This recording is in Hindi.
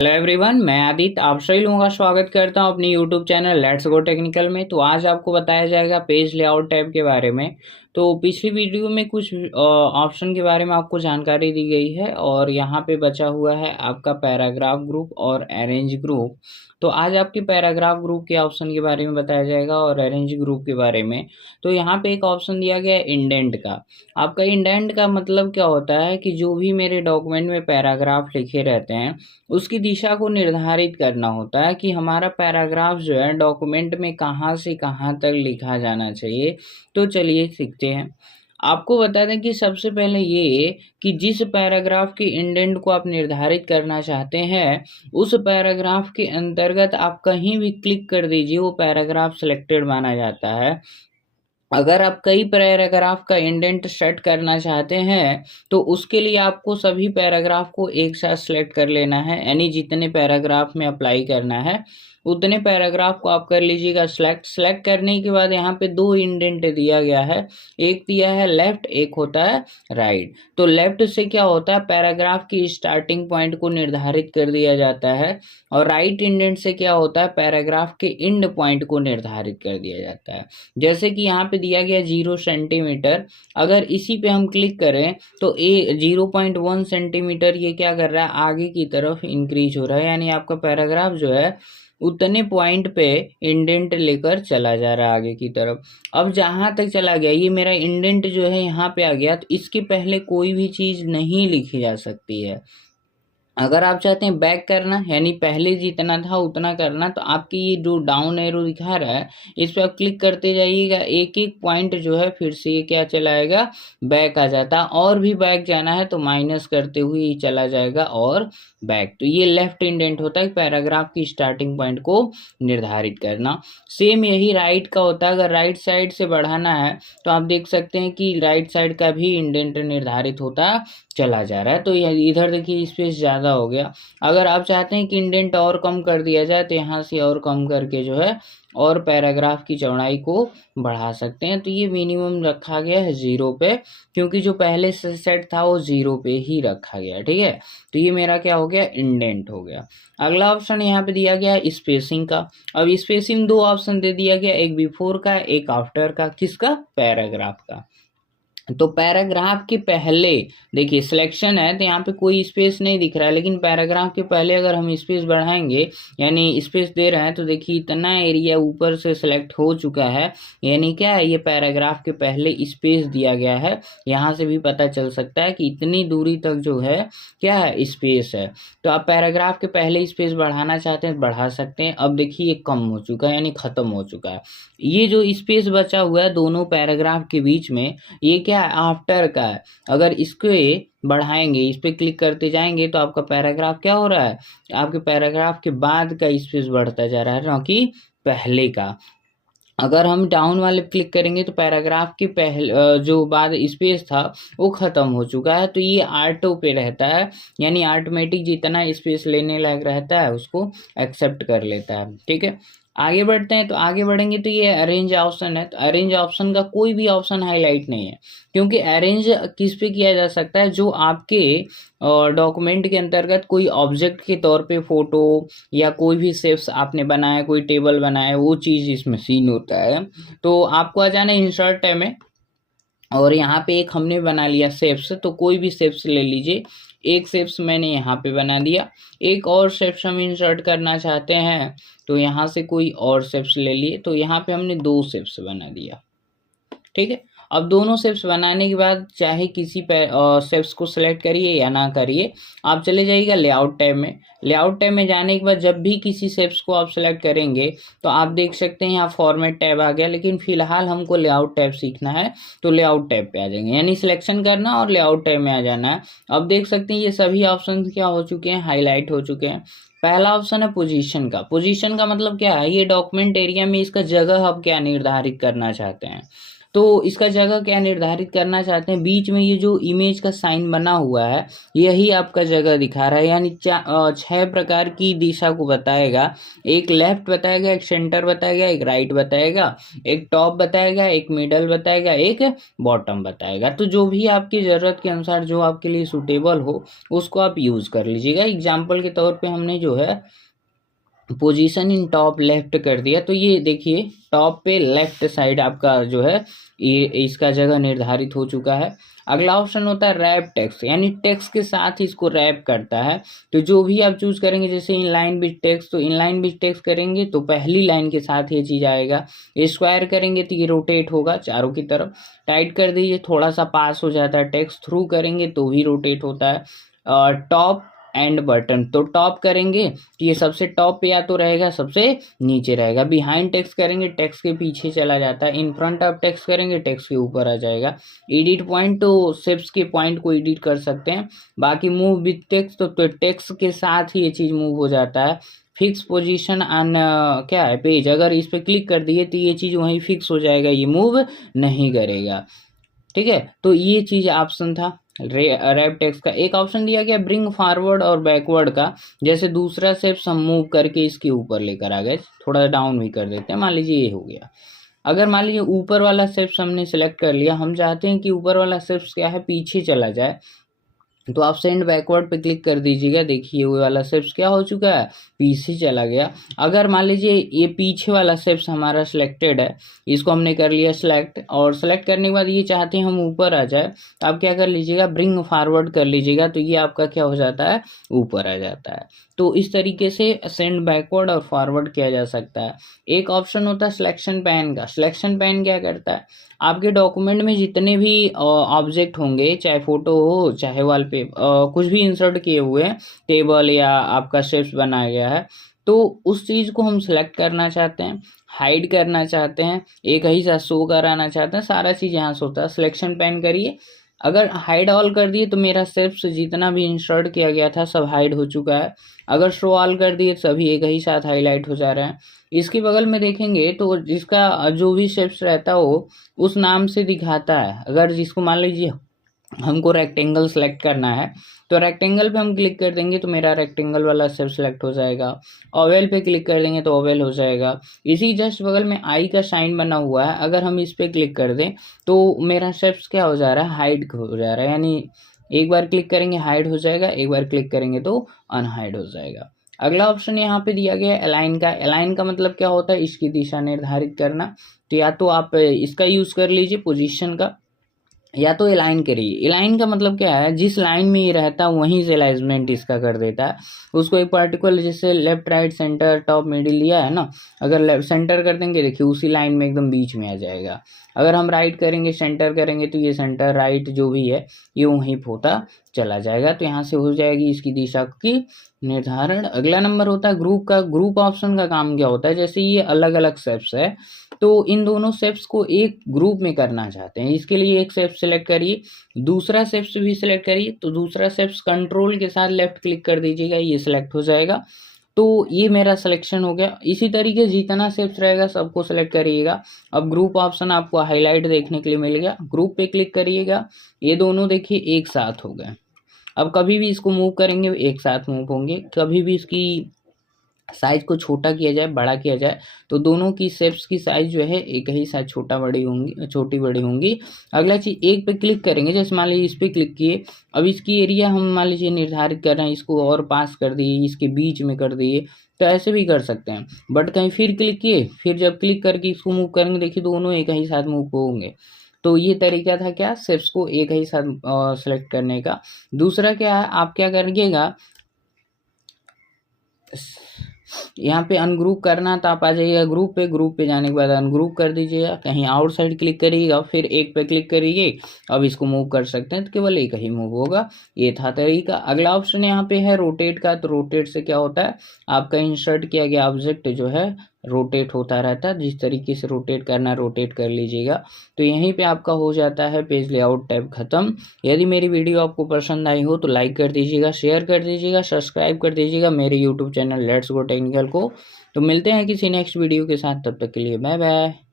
हेलो एवरीवन, मैं आदित्य आप सभी लोगों का स्वागत करता हूं अपनी YouTube channel let's go technical में। तो आज आपको बताया जाएगा पेज लेआउट टैब के बारे में। तो पिछली वीडियो में कुछ ऑप्शन के बारे में आपको जानकारी दी गई है और यहाँ पे बचा हुआ है आपका पैराग्राफ ग्रुप और अरेंज ग्रुप। तो आज आपके पैराग्राफ ग्रुप के ऑप्शन के बारे में बताया जाएगा और अरेंज ग्रुप के बारे में। तो यहाँ पे एक ऑप्शन दिया गया है इंडेंट का। आपका इंडेंट का मतलब क्या होता है कि जो भी मेरे डॉक्यूमेंट में पैराग्राफ लिखे रहते हैं उसकी दिशा को निर्धारित करना होता है कि हमारा पैराग्राफ जो है डॉक्यूमेंट में कहाँ से कहाँ तक लिखा जाना चाहिए। तो चलिए सीखते हैं। आपको बता दें कि सबसे पहले ये कि जिस पैराग्राफ की इंडेंट को आप निर्धारित करना चाहते हैं उस पैराग्राफ के अंतर्गत आप कहीं भी क्लिक कर दीजिए, वो पैराग्राफ सिलेक्टेड माना जाता है। अगर आप कई पैराग्राफ का इंडेंट सेट करना चाहते हैं तो उसके लिए आपको सभी पैराग्राफ को एक साथ सेलेक्ट कर लेना है, यानी जितने पैराग्राफ में अप्लाई करना है उतने पैराग्राफ को आप कर लीजिएगा सेलेक्ट करने के बाद यहाँ पे दो इंडेंट दिया गया है, एक दिया है लेफ्ट, एक होता है राइट। तो लेफ्ट से क्या होता है, पैराग्राफ की स्टार्टिंग पॉइंट को निर्धारित कर दिया जाता है और राइट इंडेंट से क्या होता है, पैराग्राफ के एंड पॉइंट को निर्धारित कर दिया जाता है। जैसे कि यहाँ पे दिया गया 0 सेंटीमीटर, अगर इसी पे हम क्लिक करें तो 0.1 सेंटीमीटर ये क्या कर रहा है, आगे की तरफ इंक्रीज हो रहा है, यानी आपका पैराग्राफ जो है उतने पॉइंट पे इंडेंट लेकर चला जा रहा है आगे की तरफ। अब जहां तक चला गया, ये मेरा इंडेंट जो है यहाँ पे आ गया, तो इसके पहले कोई भी चीज नहीं लिखी जा सकती है। अगर आप चाहते हैं बैक करना, यानी पहले जितना था उतना करना, तो आपकी ये जो डाउन एरो दिखा रहा है इस पर आप क्लिक करते जाइएगा, एक एक पॉइंट जो है फिर से ये क्या चलाएगा, बैक आ जाता है। और भी बैक जाना है तो माइनस करते हुए ये चला जाएगा और बैक। तो ये लेफ्ट इंडेंट होता है पैराग्राफ की स्टार्टिंग पॉइंट को निर्धारित करना। सेम यही राइट का होता है, अगर राइट साइड से बढ़ाना है तो आप देख सकते हैं कि राइट साइड का भी इंडेंट निर्धारित होता चला जा रहा है। तो इधर देखिए स्पेस ज़्यादा हो गया। अगर आप चाहते हैं कि इंडेंट और कम कर दिया जाए तो यहाँ से और कम करके जो है और पैराग्राफ की चौड़ाई को बढ़ा सकते हैं। तो ये मिनिमम रखा गया है 0 पे, क्योंकि जो पहले से सेट था वो 0 पे ही रखा गया। ठीक है, तो ये मेरा क्या हो गया, इंडेंट हो गया। अगला ऑप्शन यहाँ पे दिया गया है स्पेसिंग का। अब स्पेसिंग दो ऑप्शन दे दिया गया, एक बिफोर का एक आफ्टर का। किसका, पैराग्राफ का। तो पैराग्राफ के पहले देखिए सिलेक्शन है तो यहाँ पे कोई स्पेस नहीं दिख रहा है, लेकिन पैराग्राफ के पहले अगर हम स्पेस बढ़ाएंगे यानी स्पेस दे रहे हैं तो देखिए इतना एरिया ऊपर से सिलेक्ट हो चुका है, यानी क्या है, ये पैराग्राफ के पहले स्पेस दिया गया है। यहाँ से भी पता चल सकता है कि इतनी दूरी तक जो है क्या है, स्पेस है। तो आप पैराग्राफ के पहले स्पेस बढ़ाना चाहते हैं बढ़ा सकते हैं। अब देखिए ये कम हो चुका है, यानी खत्म हो चुका है। ये जो स्पेस बचा हुआ है दोनों पैराग्राफ के बीच में, ये क्या है, आफ्टर का है। अगर इसको बढ़ाएंगे, इस पे क्लिक करते जाएंगे तो आपका पैराग्राफ क्या हो रहा है, आपके पैराग्राफ के बाद का स्पेस बढ़ता जा रहा है, ना कि पहले का। अगर हम डाउन वाले क्लिक करेंगे तो पैराग्राफ के पहले जो बाद स्पेस था वो खत्म हो चुका है। तो ये ऑटो पे रहता है, यानी ऑटोमेटिक जितना स्पेस लेने लायक रहता है उसको एक्सेप्ट कर लेता है। ठीक है, आगे बढ़ते हैं। तो आगे बढ़ेंगे तो ये अरेंज ऑप्शन है। तो अरेंज ऑप्शन का कोई भी ऑप्शन हाईलाइट नहीं है, क्योंकि अरेंज किस पे किया जा सकता है, जो आपके डॉक्यूमेंट के अंतर्गत कोई ऑब्जेक्ट के तौर पे फोटो या कोई भी शेप्स आपने बनाया, कोई टेबल बनाया, वो चीज़ इसमें सीन होता है। तो आपको आ जाना है इंसर्ट टैब में और यहाँ पे एक हमने बना लिया शेप्स, तो कोई भी शेप्स ले लीजिए। एक शेप्स मैंने यहाँ पे बना दिया, एक और शेप्स हम इंसर्ट करना चाहते हैं तो यहाँ से कोई और शेप्स ले लिए, तो यहाँ पे हमने दो शेप्स बना दिया। ठीक है, अब दोनों शेप्स बनाने के बाद चाहे किसी शेप्स को सिलेक्ट करिए या ना करिए, आप चले जाइएगा लेआउट टैब में। लेआउट टैब में जाने के बाद जब भी किसी शेप्स को आप सिलेक्ट करेंगे तो आप देख सकते हैं यहाँ फॉर्मेट टैब आ गया, लेकिन फिलहाल हमको लेआउट टैब सीखना है तो लेआउट टैब पे आ जाएंगे, यानी सिलेक्शन करना और लेआउट टैब में आ जाना है। अब देख सकते हैं ये सभी ऑप्शन क्या हो चुके हैं, हाईलाइट हो चुके हैं। पहला ऑप्शन है पोजीशन का। पोजीशन का मतलब क्या है, ये डॉक्यूमेंट एरिया में इसका जगह आप क्या निर्धारित करना चाहते हैं। तो इसका जगह क्या निर्धारित करना चाहते हैं, बीच में ये जो इमेज का साइन बना हुआ है यही आपका जगह दिखा रहा है, यानी 6 प्रकार की दिशा को बताएगा। एक लेफ्ट बताएगा, एक सेंटर बताएगा, एक राइट बताएगा, एक टॉप बताएगा, एक मिडल बताएगा, एक बॉटम बताएगा। तो जो भी आपकी ज़रूरत के अनुसार जो आपके लिए सूटेबल हो उसको आप यूज़ कर लीजिएगा। एग्जाम्पल के तौर पे हमने जो है पोजीशन इन टॉप लेफ्ट कर दिया, तो ये देखिए टॉप पे लेफ्ट साइड आपका जो है ये इसका जगह निर्धारित हो चुका है। अगला ऑप्शन होता है रैप टेक्स्ट, यानी टेक्स्ट के साथ इसको रैप करता है। तो जो भी आप चूज करेंगे, जैसे इन लाइन विद टेक्स्ट, तो इन लाइन विद टेक्स्ट करेंगे तो पहली लाइन के साथ ये चीज आएगा। स्क्वायर करेंगे तो ये रोटेट होगा चारों की तरफ। टाइट कर दीजिए, थोड़ा सा पास हो जाता है। टेक्स्ट थ्रू करेंगे तो भी रोटेट होता है। टॉप एंड बटन, तो टॉप करेंगे तो ये सबसे टॉप पे या तो रहेगा, सबसे नीचे रहेगा। बिहाइंड टेक्स्ट करेंगे, टेक्स्ट के पीछे चला जाता है। इन फ्रंट ऑफ टेक्स्ट करेंगे, टेक्स्ट के ऊपर आ जाएगा। एडिट पॉइंट, तो शेप्स के पॉइंट को एडिट कर सकते हैं। बाकी मूव विथ टेक्स्ट, तो टेक्स्ट के साथ ही ये चीज मूव हो जाता है। फिक्स पोजीशन ऑन क्या है पेज, अगर इस पे क्लिक कर दिए तो ये चीज वहीं फिक्स हो जाएगा, ये मूव नहीं करेगा। ठीक है, तो ये चीज ऑप्शन था रैप टेक्स्ट का। एक ऑप्शन दिया गया ब्रिंग फॉरवर्ड और बैकवर्ड का, जैसे दूसरा शेप्स हम मूव करके इसके ऊपर लेकर आ गए, थोड़ा डाउन भी कर देते हैं। मान लीजिए ये हो गया। अगर मान लीजिए ऊपर वाला शेप्स हमने सेलेक्ट कर लिया, हम चाहते हैं कि ऊपर वाला शेप्स क्या है पीछे चला जाए, तो आप सेंड बैकवर्ड पे क्लिक कर दीजिएगा। देखिए वो वाला शेप्स क्या हो चुका है, पीछे चला गया। अगर मान लीजिए ये पीछे वाला शेप्स हमारा सिलेक्टेड है, इसको हमने कर लिया सिलेक्ट, और सेलेक्ट करने के बाद ये चाहते हैं हम ऊपर आ जाए, तो आप क्या कर लीजिएगा, ब्रिंग फॉरवर्ड कर लीजिएगा, तो ये आपका क्या हो जाता है, ऊपर आ जाता है। तो इस तरीके से सेंड बैकवर्ड और फॉरवर्ड किया जा सकता है। एक ऑप्शन होता है सिलेक्शन पैन का। सिलेक्शन पैन क्या करता है, आपके डॉक्यूमेंट में जितने भी ऑब्जेक्ट होंगे, चाहे फोटो हो चाहे वॉलपेपर, कुछ भी इंसर्ट किए हुए हैं, टेबल या आपका शेप्स बनाया गया है, तो उस चीज को हम सिलेक्ट करना चाहते हैं, हाइड करना चाहते हैं, एक ही साथ शो कराना चाहते हैं, सारा चीज यहाँ से होता है। सिलेक्शन पैन करिए, अगर हाइड ऑल कर दिए तो मेरा शेप्स जितना भी इंसर्ट किया गया था सब हाइड हो चुका है। अगर शो ऑल कर दिए तो सभी एक ही साथ हाईलाइट हो जा रहे हैं। इसके बगल में देखेंगे तो जिसका जो भी शेप्स रहता हो उस नाम से दिखाता है। अगर जिसको मान लीजिए हमको रेक्टेंगल सेलेक्ट करना है, तो रेक्टेंगल पे हम क्लिक कर देंगे तो मेरा रेक्टेंगल वाला शेप सेलेक्ट हो जाएगा। ओवल पे क्लिक कर देंगे तो ओवल हो जाएगा। इसी जस्ट बगल में आई का साइन बना हुआ है, अगर हम इस पे क्लिक कर दें तो मेरा शेप्स क्या हो जा रहा है, हाइड हो जा रहा है। यानी एक बार क्लिक करेंगे हाइड हो जाएगा, एक बार क्लिक करेंगे तो अनहाइड हो जाएगा। अगला ऑप्शन यहाँ पे दिया गया है अलाइन का। अलाइन का मतलब क्या होता है, इसकी दिशा निर्धारित करना। तो या तो आप इसका यूज कर लीजिए पोजीशन का, या तो अलाइन करिए। अलाइन का मतलब क्या है, जिस लाइन में ये रहता है वहीं से अलाइनमेंट इसका कर देता है उसको। एक पर्टिकुलर जैसे left right centre top middle लिया है ना, अगर लेफ्ट सेंटर कर देंगे देखिए उसी लाइन में एकदम बीच में आ जाएगा। अगर हम राइट करेंगे सेंटर करेंगे तो ये सेंटर राइट जो भी है ये वहीं होता चला जाएगा। तो यहाँ से हो जाएगी इसकी दिशा की निर्धारण। अगला नंबर होता है ग्रुप का। ग्रुप ऑप्शन का काम क्या होता है, जैसे ये अलग अलग शेप्स है तो इन दोनों शेप्स को एक ग्रुप में करना चाहते हैं, इसके लिए एक शेप सेलेक्ट करिए, दूसरा शेप्स भी सिलेक्ट करिए। तो दूसरा शेप्स कंट्रोल के साथ लेफ्ट क्लिक कर दीजिएगा, ये सिलेक्ट हो जाएगा। तो ये मेरा सिलेक्शन हो गया। इसी तरीके जितना शेप्स रहेगा सबको सिलेक्ट करिएगा। अब ग्रुप ऑप्शन आपको हाईलाइट देखने के लिए मिल गया, ग्रुप पे क्लिक करिएगा, ये दोनों देखिए एक साथ हो गए। अब कभी भी इसको मूव करेंगे एक साथ मूव होंगे, कभी भी इसकी साइज को छोटा किया जाए बड़ा किया जाए तो दोनों की शेप्स की साइज जो है एक ही साइज छोटा बड़ी होंगी, छोटी बड़ी होंगी। अगला चीज एक पे क्लिक करेंगे, जैसे मान लीजिए इस पे क्लिक किए, अब इसकी एरिया हम मान लीजिए निर्धारित कर रहे हैं, इसको और पास कर दिए, इसके बीच में कर दिए, तो ऐसे भी कर सकते हैं। बट कहीं फिर क्लिक किए, फिर जब क्लिक करके इसको मूव करेंगे देखिए दोनों एक ही साथ मूव होंगे। तो ये तरीका था क्या, शेप्स को एक ही साथ सेलेक्ट करने का। दूसरा क्या है, आप क्या करिएगा, यहाँ पे अनग्रुप करना तो आप आ जाइएगा ग्रुप पे, ग्रुप पे जाने के बाद अनग्रुप कर दीजिएगा, कहीं आउटसाइड क्लिक करिएगा, फिर एक पे क्लिक करिए, अब इसको मूव कर सकते हैं तो केवल एक ही मूव होगा। ये था तरीका। अगला ऑप्शन यहाँ पे है रोटेट का। तो रोटेट से क्या होता है, आपका इंसर्ट किया गया ऑब्जेक्ट जो है रोटेट होता रहता है, जिस तरीके से रोटेट करना रोटेट कर लीजिएगा। तो यहीं पे आपका हो जाता है पेज लेआउट टैब खत्म। यदि मेरी वीडियो आपको पसंद आई हो तो लाइक कर दीजिएगा, शेयर कर दीजिएगा, सब्सक्राइब कर दीजिएगा मेरे YouTube channel let's go technical को। तो मिलते हैं किसी नेक्स्ट वीडियो के साथ, तब तक के लिए बाय बाय।